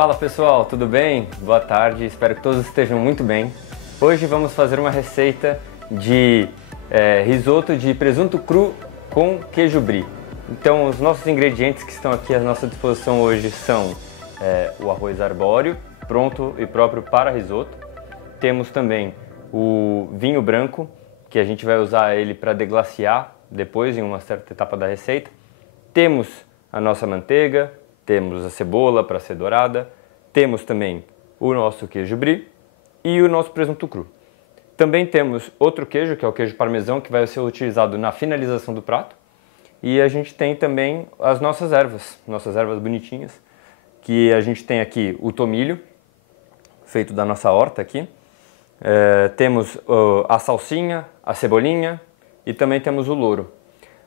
Fala pessoal, tudo bem? Boa tarde, espero que todos estejam muito bem. Hoje vamos fazer uma receita de risoto de presunto cru com queijo brie. Então os nossos ingredientes que estão aqui à nossa disposição hoje são o arroz arbóreo, pronto e próprio para risoto. Temos também o vinho branco, que a gente vai usar ele para deglaciar depois em uma certa etapa da receita. Temos a nossa manteiga, temos a cebola para ser dourada, temos também o nosso queijo brie e o nosso presunto cru. Também temos outro queijo, que é o queijo parmesão, que vai ser utilizado na finalização do prato. E a gente tem também as nossas ervas bonitinhas, que a gente tem aqui o tomilho, feito da nossa horta aqui. Temos a salsinha, a cebolinha e também temos o louro.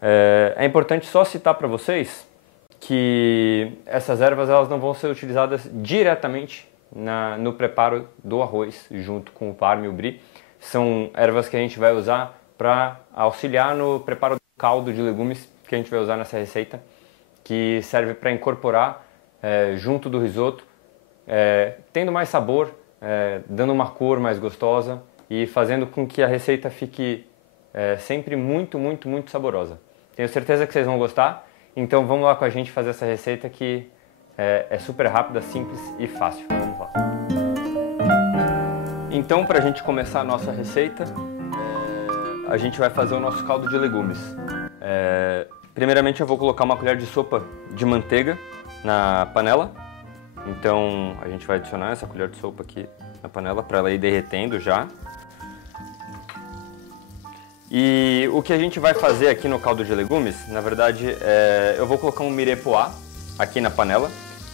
É importante só citar para vocês que essas ervas elas não vão ser utilizadas diretamente no preparo do arroz, junto com o parme e o brie. São ervas que a gente vai usar para auxiliar no preparo do caldo de legumes que a gente vai usar nessa receita, que serve para incorporar junto do risoto, tendo mais sabor, dando uma cor mais gostosa e fazendo com que a receita fique sempre muito, muito, muito saborosa. Tenho certeza que vocês vão gostar, então vamos lá com a gente fazer essa receita que é super rápida, simples e fácil. Vamos lá. Então, para a gente começar a nossa receita, a gente vai fazer o nosso caldo de legumes. Primeiramente eu vou colocar uma colher de sopa de manteiga na panela. Então a gente vai adicionar essa colher de sopa aqui na panela para ela ir derretendo já. E o que a gente vai fazer aqui no caldo de legumes, na verdade, eu vou colocar um mirepoix aqui na panela,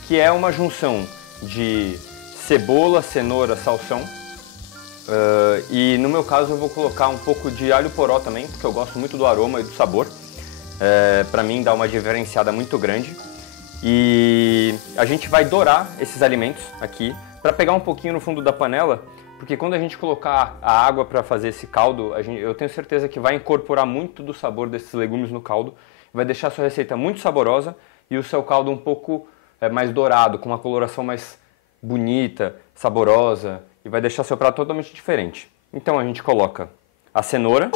que é uma junção de cebola, cenoura, salsão. E no meu caso eu vou colocar um pouco de alho poró também, porque eu gosto muito do aroma e do sabor. Para mim dá uma diferenciada muito grande. E a gente vai dourar esses alimentos aqui para pegar um pouquinho no fundo da panela, porque quando a gente colocar a água para fazer esse caldo, eu tenho certeza que vai incorporar muito do sabor desses legumes no caldo, vai deixar a sua receita muito saborosa e o seu caldo um pouco mais dourado, com uma coloração mais bonita, saborosa, e vai deixar seu prato totalmente diferente. Então a gente coloca a cenoura,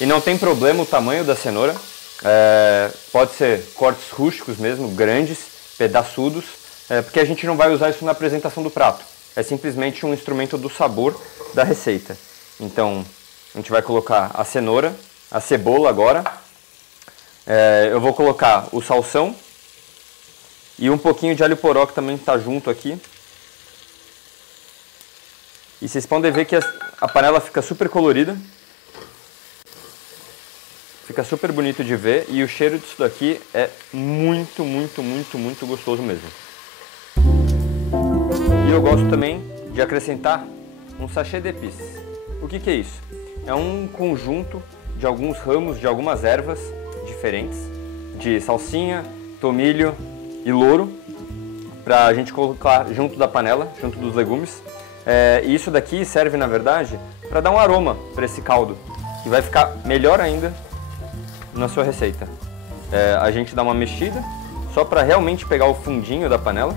e não tem problema o tamanho da cenoura, pode ser cortes rústicos mesmo, grandes, pedaçudos, porque a gente não vai usar isso na apresentação do prato. É simplesmente um instrumento do sabor da receita. Então, a gente vai colocar a cenoura, a cebola agora. Eu vou colocar o salsão e um pouquinho de alho poró que também está junto aqui. E vocês podem ver que a panela fica super colorida. Fica super bonito de ver e o cheiro disso daqui é muito, muito, muito, muito gostoso mesmo. E eu gosto também de acrescentar um sachê d'épices. O que é isso? É um conjunto de alguns ramos de algumas ervas diferentes, de salsinha, tomilho e louro, para a gente colocar junto da panela, junto dos legumes. E isso daqui serve, na verdade, para dar um aroma para esse caldo, que vai ficar melhor ainda na sua receita. A gente dá uma mexida, só para realmente pegar o fundinho da panela.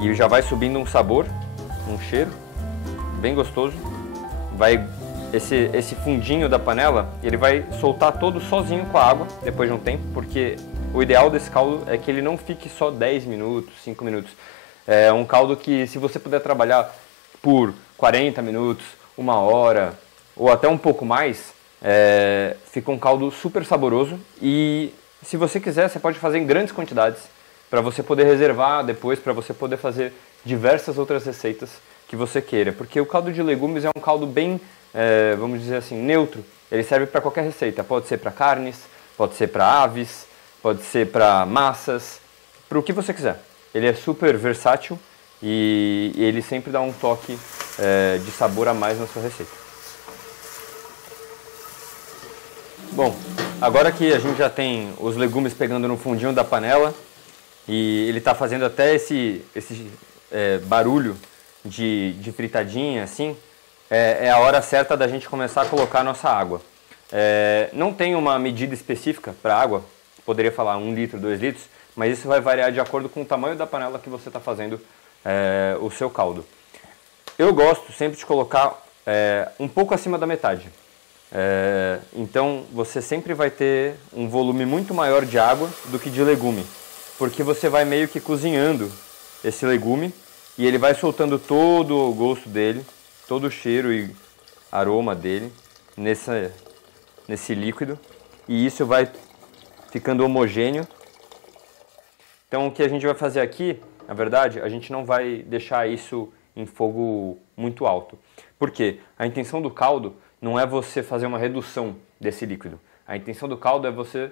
E já vai subindo um sabor, um cheiro bem gostoso. Esse fundinho da panela, ele vai soltar todo sozinho com a água depois de um tempo, porque o ideal desse caldo é que ele não fique só 10 minutos, 5 minutos. É um caldo que, se você puder trabalhar por 40 minutos, 1 hora ou até um pouco mais, fica um caldo super saboroso. E se você quiser, você pode fazer em grandes quantidades, para você poder reservar depois, para você poder fazer diversas outras receitas que você queira. Porque o caldo de legumes é um caldo bem, vamos dizer assim, neutro. Ele serve para qualquer receita. Pode ser para carnes, pode ser para aves, pode ser para massas, para o que você quiser. Ele é super versátil e ele sempre dá um toque de sabor a mais na sua receita. Bom, agora que a gente já tem os legumes pegando no fundinho da panela, e ele está fazendo até esse barulho de fritadinha, assim, é a hora certa da gente começar a colocar a nossa água. Não tem uma medida específica para água, poderia falar 1 litro, 2 litros, mas isso vai variar de acordo com o tamanho da panela que você está fazendo o seu caldo. Eu gosto sempre de colocar um pouco acima da metade. Então você sempre vai ter um volume muito maior de água do que de legume, porque você vai meio que cozinhando esse legume e ele vai soltando todo o gosto dele, todo o cheiro e aroma dele nesse líquido, e isso vai ficando homogêneo. Então o que a gente vai fazer aqui, na verdade, a gente não vai deixar isso em fogo muito alto. Por quê? A intenção do caldo não é você fazer uma redução desse líquido. A intenção do caldo é você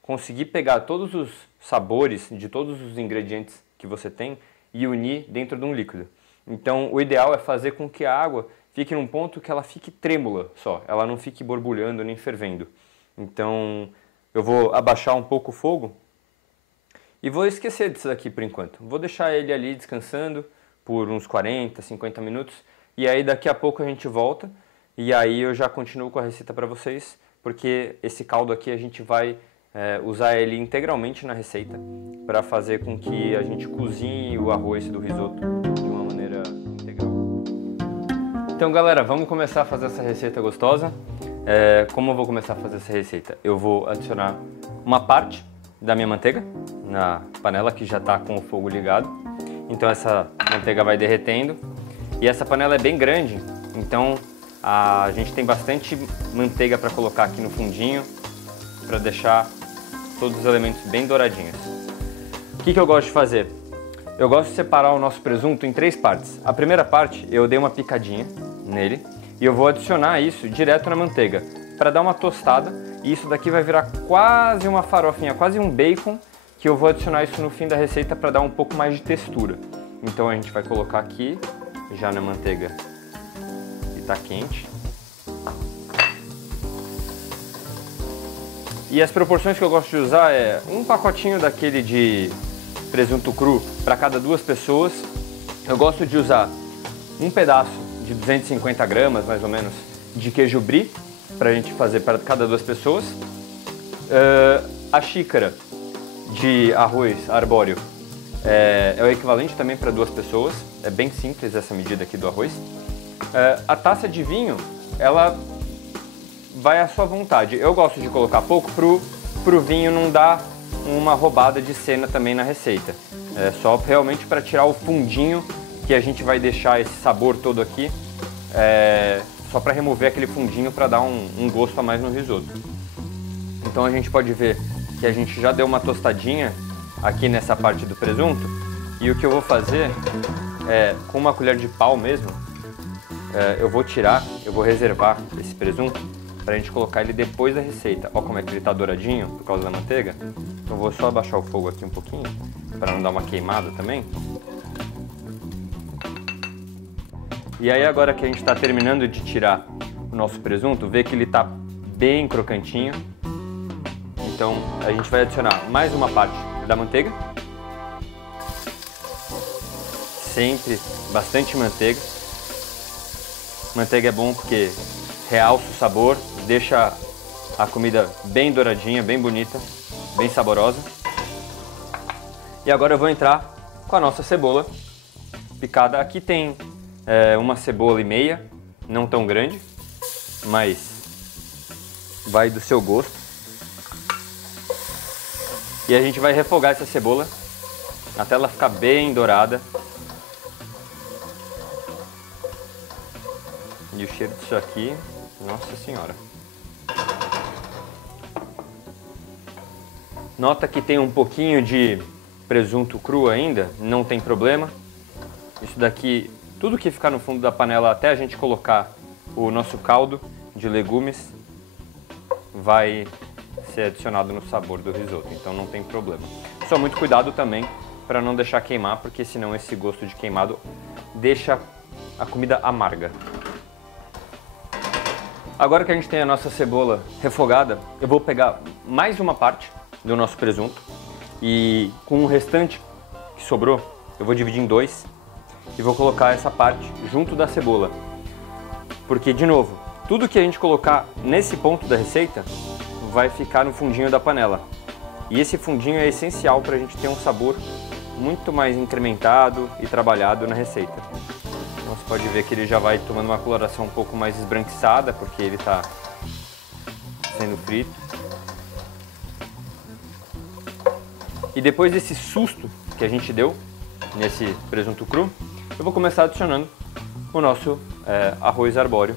conseguir pegar todos os sabores de todos os ingredientes que você tem e unir dentro de um líquido. Então o ideal é fazer com que a água fique num ponto que ela fique trêmula só, ela não fique borbulhando nem fervendo. Então eu vou abaixar um pouco o fogo e vou esquecer disso daqui por enquanto. Vou deixar ele ali descansando por uns 40, 50 minutos. E aí daqui a pouco a gente volta e aí eu já continuo com a receita para vocês, porque esse caldo aqui a gente vai usar ele integralmente na receita para fazer com que a gente cozinhe o arroz do risoto de uma maneira integral. Então galera, vamos começar a fazer essa receita gostosa. Como eu vou começar a fazer essa receita? Eu vou adicionar uma parte da minha manteiga na panela que já está com o fogo ligado. Então essa manteiga vai derretendo. E essa panela é bem grande, então a gente tem bastante manteiga para colocar aqui no fundinho, para deixar todos os elementos bem douradinhos. O que eu gosto de fazer? Eu gosto de separar o nosso presunto em 3 partes. A primeira parte eu dei uma picadinha nele e eu vou adicionar isso direto na manteiga para dar uma tostada, e isso daqui vai virar quase uma farofinha, quase um bacon, que eu vou adicionar isso no fim da receita para dar um pouco mais de textura. Então a gente vai colocar aqui já na manteiga que está quente. E as proporções que eu gosto de usar é um pacotinho daquele de presunto cru para cada 2 pessoas. Eu gosto de usar um pedaço de 250 gramas, mais ou menos, de queijo brie, para a gente fazer para cada 2 pessoas. A xícara de arroz arbóreo é o equivalente também para 2 pessoas. É bem simples essa medida aqui do arroz. A taça de vinho, ela vai à sua vontade. Eu gosto de colocar pouco pro vinho não dar uma roubada de cena também na receita. É só realmente para tirar o fundinho que a gente vai deixar esse sabor todo aqui. Só para remover aquele fundinho para dar um gosto a mais no risoto. Então a gente pode ver que a gente já deu uma tostadinha aqui nessa parte do presunto. E o que eu vou fazer com uma colher de pau mesmo, eu vou reservar esse presunto para a gente colocar ele depois da receita. Olha como é que ele está douradinho por causa da manteiga. Então eu vou só abaixar o fogo aqui um pouquinho para não dar uma queimada também. E aí agora que a gente está terminando de tirar o nosso presunto, vê que ele está bem crocantinho. Então a gente vai adicionar mais uma parte da manteiga. Sempre bastante manteiga. Manteiga é bom porque realça o sabor, deixa a comida bem douradinha, bem bonita, bem saborosa. E agora eu vou entrar com a nossa cebola picada. Aqui tem uma cebola e meia, não tão grande, mas vai do seu gosto. E a gente vai refogar essa cebola até ela ficar bem dourada. E o cheiro disso aqui, nossa senhora. Nota que tem um pouquinho de presunto cru ainda, não tem problema. Isso daqui, tudo que ficar no fundo da panela até a gente colocar o nosso caldo de legumes vai ser adicionado no sabor do risoto, então não tem problema. Só muito cuidado também para não deixar queimar, porque senão esse gosto de queimado deixa a comida amarga. Agora que a gente tem a nossa cebola refogada, eu vou pegar mais uma parte do nosso presunto e com o restante que sobrou, eu vou dividir em 2 e vou colocar essa parte junto da cebola. Porque, de novo, tudo que a gente colocar nesse ponto da receita vai ficar no fundinho da panela. E esse fundinho é essencial para a gente ter um sabor muito mais incrementado e trabalhado na receita. Então você pode ver que ele já vai tomando uma coloração um pouco mais esbranquiçada, porque ele está sendo frito. E depois desse susto que a gente deu nesse presunto cru, eu vou começar adicionando o nosso arroz arbóreo,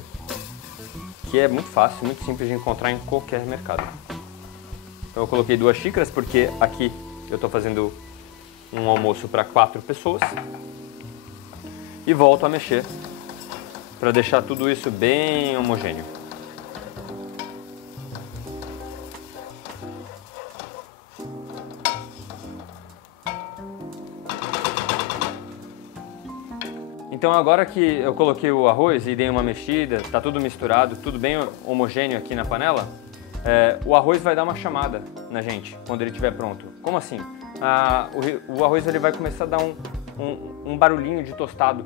que é muito fácil, muito simples de encontrar em qualquer mercado. Então eu coloquei 2 xícaras porque aqui eu estou fazendo um almoço para 4 pessoas. E volto a mexer para deixar tudo isso bem homogêneo. Então agora que eu coloquei o arroz e dei uma mexida, está tudo misturado, tudo bem homogêneo aqui na panela, o arroz vai dar uma chamada na gente quando ele estiver pronto. Como assim? O arroz ele vai começar a dar um barulhinho de tostado.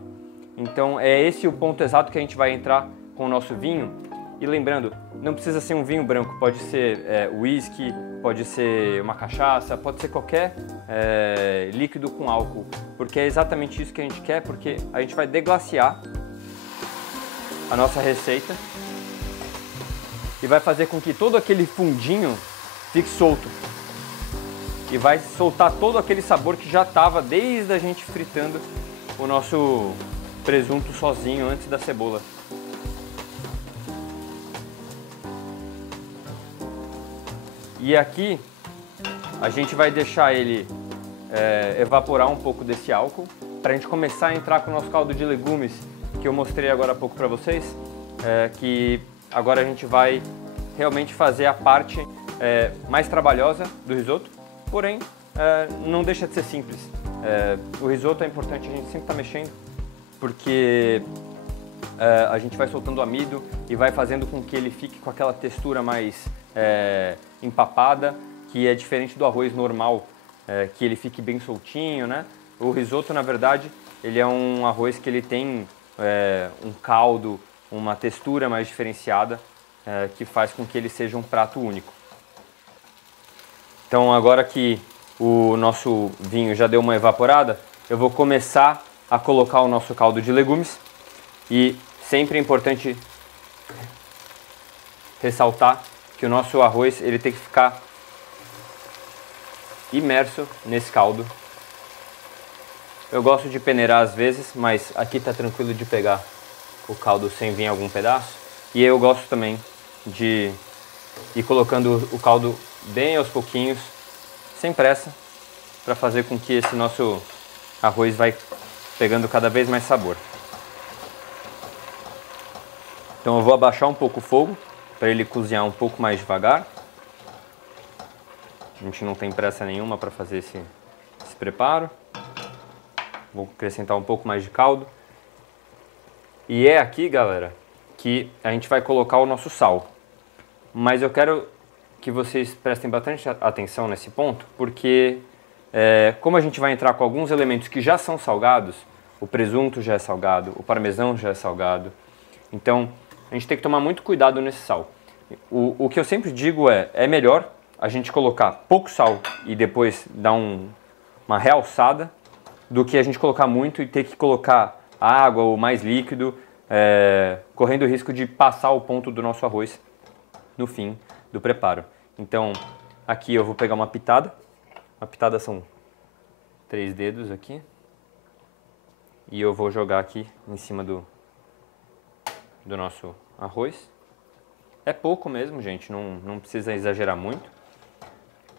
Então é esse o ponto exato que a gente vai entrar com o nosso vinho. E lembrando, não precisa ser um vinho branco, pode ser whisky, pode ser uma cachaça, pode ser qualquer líquido com álcool, porque é exatamente isso que a gente quer, porque a gente vai deglaciar a nossa receita e vai fazer com que todo aquele fundinho fique solto e vai soltar todo aquele sabor que já estava desde a gente fritando o nosso presunto sozinho antes da cebola. E aqui a gente vai deixar ele evaporar um pouco desse álcool para a gente começar a entrar com o nosso caldo de legumes que eu mostrei agora há pouco para vocês, que agora a gente vai realmente fazer a parte mais trabalhosa do risoto, porém não deixa de ser simples. O risoto é importante a gente sempre estar mexendo, porque a gente vai soltando o amido e vai fazendo com que ele fique com aquela textura mais empapada, que é diferente do arroz normal, que ele fique bem soltinho, né? O risoto, na verdade, ele é um arroz que ele tem um caldo, uma textura mais diferenciada, que faz com que ele seja um prato único. Então agora que o nosso vinho já deu uma evaporada, eu vou começar a colocar o nosso caldo de legumes. E sempre é importante ressaltar que o nosso arroz ele tem que ficar imerso nesse caldo. Eu gosto de peneirar às vezes, mas aqui está tranquilo de pegar o caldo sem vir algum pedaço. E eu gosto também de ir colocando o caldo bem aos pouquinhos, sem pressa, para fazer com que esse nosso arroz vai pegando cada vez mais sabor. Então eu vou abaixar um pouco o fogo para ele cozinhar um pouco mais devagar. A gente não tem pressa nenhuma para fazer esse preparo. Vou acrescentar um pouco mais de caldo. E é aqui, galera, que a gente vai colocar o nosso sal. Mas eu quero que vocês prestem bastante atenção nesse ponto, porque como a gente vai entrar com alguns elementos que já são salgados, o presunto já é salgado, o parmesão já é salgado, então a gente tem que tomar muito cuidado nesse sal. O que eu sempre digo é melhor a gente colocar pouco sal e depois dar uma realçada, do que a gente colocar muito e ter que colocar água ou mais líquido, correndo o risco de passar o ponto do nosso arroz no fim do preparo. Então aqui eu vou pegar uma pitada são 3 dedos aqui, e eu vou jogar aqui em cima do nosso arroz. É pouco mesmo, gente, não precisa exagerar muito.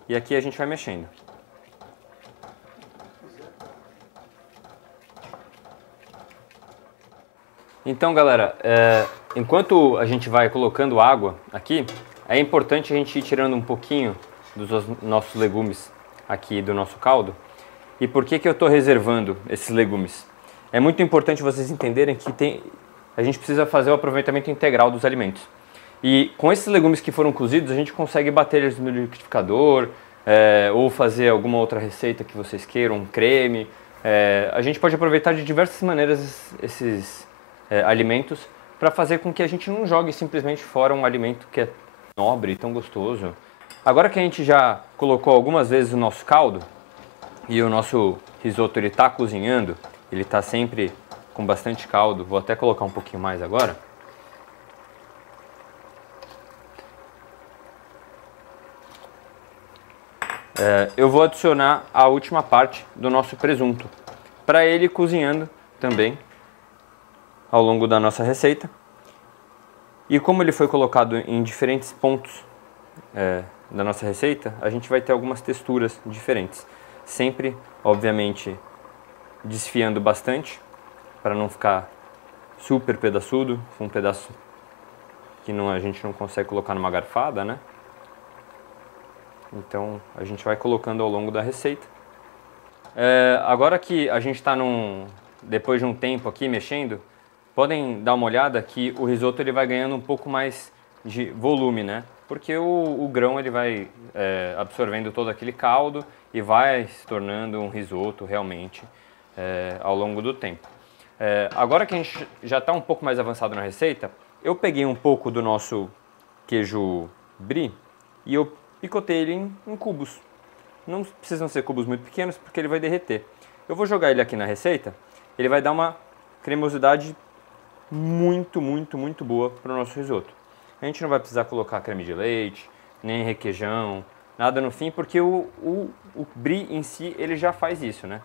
E aqui a gente vai mexendo. Então, galera, enquanto a gente vai colocando água aqui, é importante a gente ir tirando um pouquinho dos nossos legumes aqui do nosso caldo. E por que eu estou reservando esses legumes? É muito importante vocês entenderem que a gente precisa fazer o aproveitamento integral dos alimentos. E com esses legumes que foram cozidos, a gente consegue bater eles no liquidificador, ou fazer alguma outra receita que vocês queiram, um creme. A gente pode aproveitar de diversas maneiras esses alimentos para fazer com que a gente não jogue simplesmente fora um alimento que é nobre, tão gostoso. Agora que a gente já colocou algumas vezes o nosso caldo e o nosso risoto ele está cozinhando, ele está sempre com bastante caldo, vou até colocar um pouquinho mais agora. Eu vou adicionar a última parte do nosso presunto, para ele cozinhando também ao longo da nossa receita. E como ele foi colocado em diferentes pontos da nossa receita, a gente vai ter algumas texturas diferentes. Sempre, obviamente, desfiando bastante, para não ficar super pedaçudo, um pedaço que a gente não consegue colocar numa garfada, né? Então a gente vai colocando ao longo da receita. Agora que a gente está depois de um tempo aqui mexendo, podem dar uma olhada que o risoto ele vai ganhando um pouco mais de volume, né? Porque o grão ele vai absorvendo todo aquele caldo e vai se tornando um risoto realmente ao longo do tempo. Agora que a gente já está um pouco mais avançado na receita, eu peguei um pouco do nosso queijo brie e eu picotei ele em cubos. Não precisam ser cubos muito pequenos porque ele vai derreter. Eu vou jogar ele aqui na receita, ele vai dar uma cremosidade muito, muito, muito boa para o nosso risoto. A gente não vai precisar colocar creme de leite, nem requeijão, nada no fim, porque o brie em si ele já faz isso, né?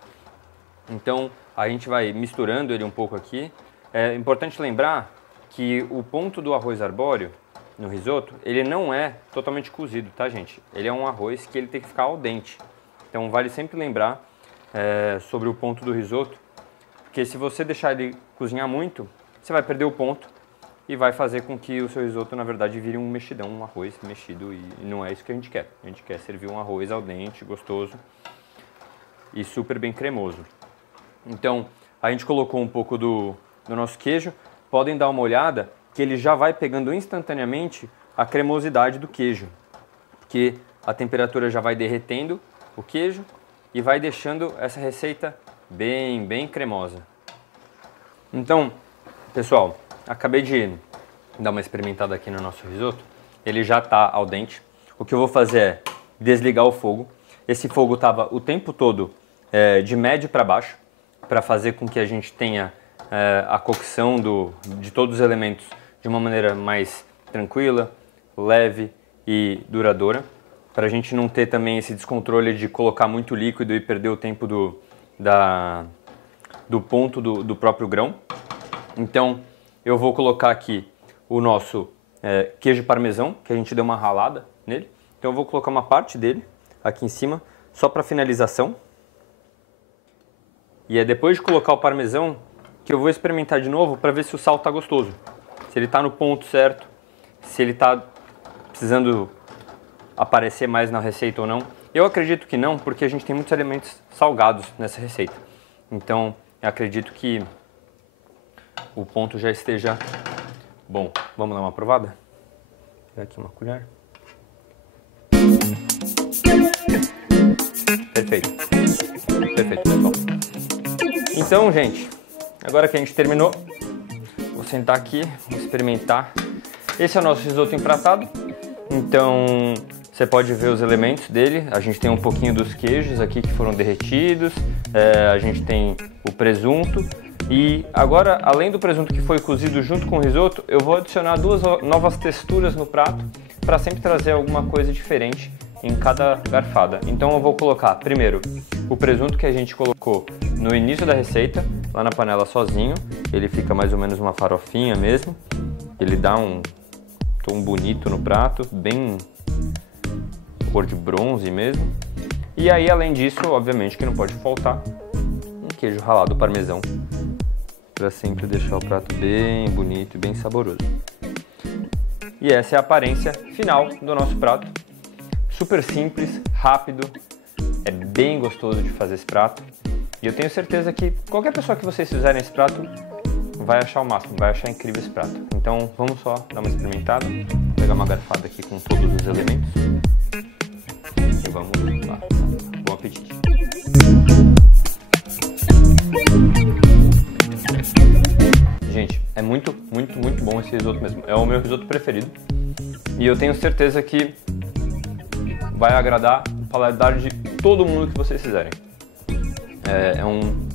Então a gente vai misturando ele um pouco aqui. É importante lembrar que o ponto do arroz arbóreo no risoto, ele não é totalmente cozido, tá, gente? Ele é um arroz que ele tem que ficar al dente. Então vale sempre lembrar sobre o ponto do risoto, porque se você deixar ele cozinhar muito, você vai perder o ponto e vai fazer com que o seu risoto, na verdade, vire um mexidão, um arroz mexido, e não é isso que a gente quer. A gente quer servir um arroz al dente, gostoso e super bem cremoso. Então, a gente colocou um pouco do nosso queijo. Podem dar uma olhada que ele já vai pegando instantaneamente a cremosidade do queijo, porque a temperatura já vai derretendo o queijo e vai deixando essa receita bem, bem cremosa. Então, pessoal, acabei de dar uma experimentada aqui no nosso risoto. Ele já está al dente. O que eu vou fazer é desligar o fogo. Esse fogo estava o tempo todo de médio para baixo, para fazer com que a gente tenha a cocção de todos os elementos de uma maneira mais tranquila, leve e duradoura, para a gente não ter também esse descontrole de colocar muito líquido e perder o tempo do ponto do próprio grão. Então eu vou colocar aqui o nosso queijo parmesão, que a gente deu uma ralada nele. Então eu vou colocar uma parte dele aqui em cima, só para finalização. E é depois de colocar o parmesão que eu vou experimentar de novo para ver se o sal está gostoso. Se ele está no ponto certo, se ele está precisando aparecer mais na receita ou não. Eu acredito que não, porque a gente tem muitos elementos salgados nessa receita. Então, eu acredito que o ponto já esteja bom. Vamos dar uma provada? Vou pegar aqui uma colher. Perfeito. Perfeito, pessoal. Então, gente, agora que a gente terminou, vou sentar aqui, vou experimentar. Esse é o nosso risoto empratado. Então, você pode ver os elementos dele. A gente tem um pouquinho dos queijos aqui que foram derretidos. A gente tem o presunto. E agora, além do presunto que foi cozido junto com o risoto, eu vou adicionar duas novas texturas no prato para sempre trazer alguma coisa diferente em cada garfada. Então eu vou colocar primeiro o presunto que a gente colocou no início da receita, lá na panela sozinho. Ele fica mais ou menos uma farofinha mesmo. Ele dá um tom bonito no prato, bem cor de bronze mesmo. E aí, além disso, obviamente que não pode faltar um queijo ralado parmesão, para sempre deixar o prato bem bonito e bem saboroso. E essa é a aparência final do nosso prato. Super simples, rápido, é bem gostoso de fazer esse prato. E eu tenho certeza que qualquer pessoa que vocês fizerem esse prato vai achar o máximo, vai achar incrível esse prato. Então vamos só dar uma experimentada, pegar uma garfada aqui com todos os elementos. E vamos lá. Bom apetite! Gente, é muito, muito, muito bom esse risoto mesmo. É o meu risoto preferido. E eu tenho certeza que vai agradar o paladar de todo mundo que vocês fizerem.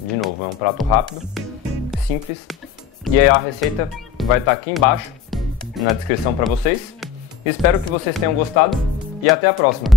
De novo, é um prato rápido, simples, e a receita vai estar aqui embaixo na descrição para vocês. Espero que vocês tenham gostado e até a próxima!